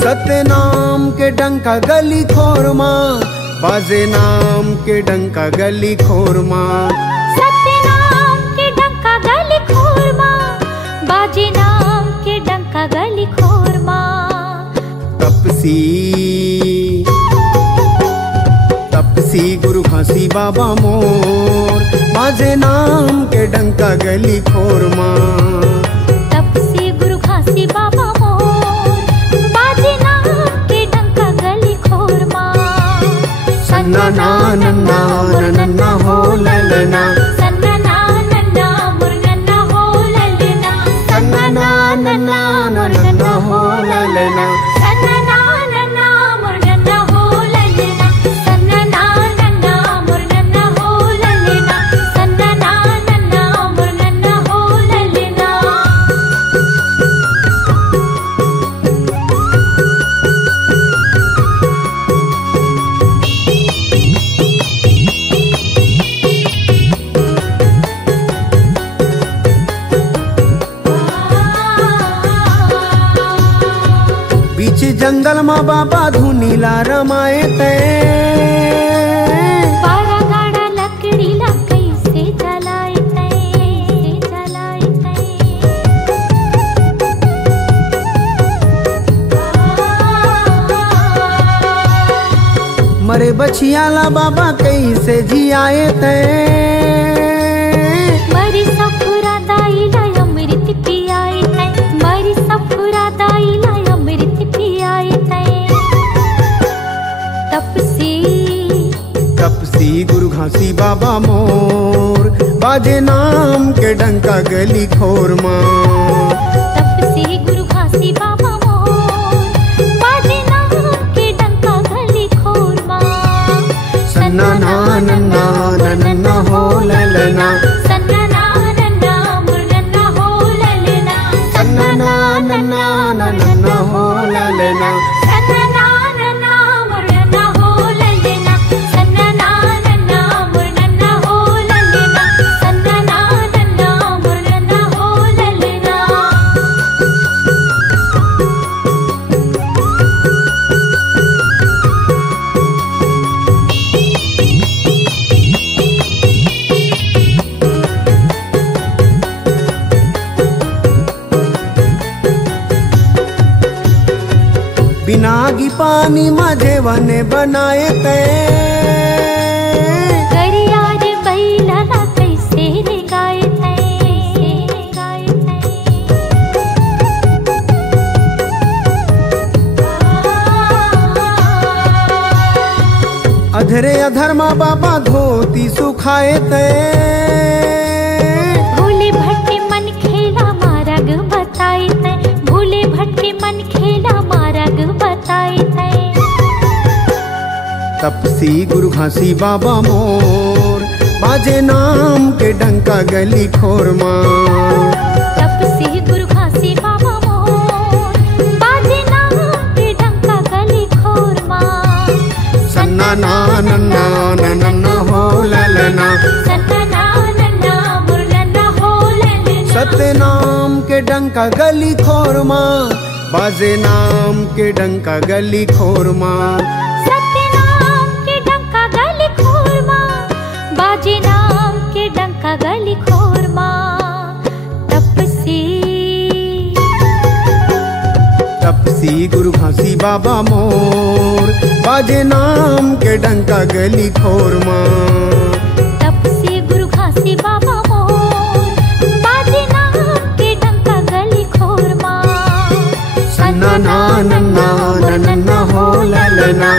सतनाम के डंका गली खोरमा, बाजे नाम के डंका गली खोरमा। सतनाम के डंका गली खोरमा, बाजे नाम के डंका गली खोरमा। तपसी तपसी गुरु खासी बाबा मोर, बाजे नाम के डंका गली खोरमा। तपसी गुरु खासी बाबा नन्ना नन्ना नन्ना हो ललना, सन्ना नन्ना मुरनन्ना हो ललना, सन्ना नन्ना नन्ना हो ललना, सन्ना नन्ना मुरनन्ना हो ललना, सन्ना नन्ना मुरनन्ना हो ललना, सन्ना नन्ना मुरनन्ना हो ललना। बीच जंगल माँ बाबा धुनीला रमाए ते, पारा गाड़ा लकड़ी ला कैसे जलाए ते, जलाए ते। मरे बछियाला बाबा कैसे जियाए ते। मरी सफुरा दाई ला अमृत पियाए ते, मरी सफुरा दाई ला अमृत पियाए ते। तपसी तपसी गुरु घासी बाबा मोर, बाजे नाम के डंका गली खोरमा। तपसी गुरु घासी बाबा मोर, बाजे नाम के डंका गली खोरमा। सन्ना नन्ना नन्ना हो ललना, सन्ना नन्ना मुरनन्ना हो ललना, सन्ना नन्ना नन्ना हो ललना, सन्ना नन्ना मुरनन्ना हो ललना, सन्ना नन्ना मुरनन्ना हो ललना, सन्ना नन्ना मुरनन्ना हो ललना। बिना गी पानी मजे वने बनाए ते। गरिया रे बैला ला कैसे रे गाए थे, गाए थे। अधरे अधर्मा बाबा धोती सुखाए ते। भूले भटके मन खेला मार्ग बताए थे, भूले भटके मन खेला मार्ग बताए थे। तपसी गुरु घासी बाबा मोर, बाजे नाम के डंका गली खोरमा। तपसी गुरु घासी बाबा मोर, बाजे नाम के डंका गली खोरमा। सन्ना नन्ना नन्ना हो ललना, सन्ना नन्ना मुरनन्ना हो ललना। सतनाम के डंका गली खोरमा, बाजे नाम के डंका गली खोरमा। सतनाम के डंका गली खोरमा, बाजे नाम के डंका गली खोरमा। तपसी तपसी गुरु घासी बाबा मोर, बाजे नाम के डंका गली खोरमा। तपसी गुरु घासी बाबा मोर, बाजे नाम के डंका गली खोरमा। सन्ना नन्ना नन्ना हो ललना,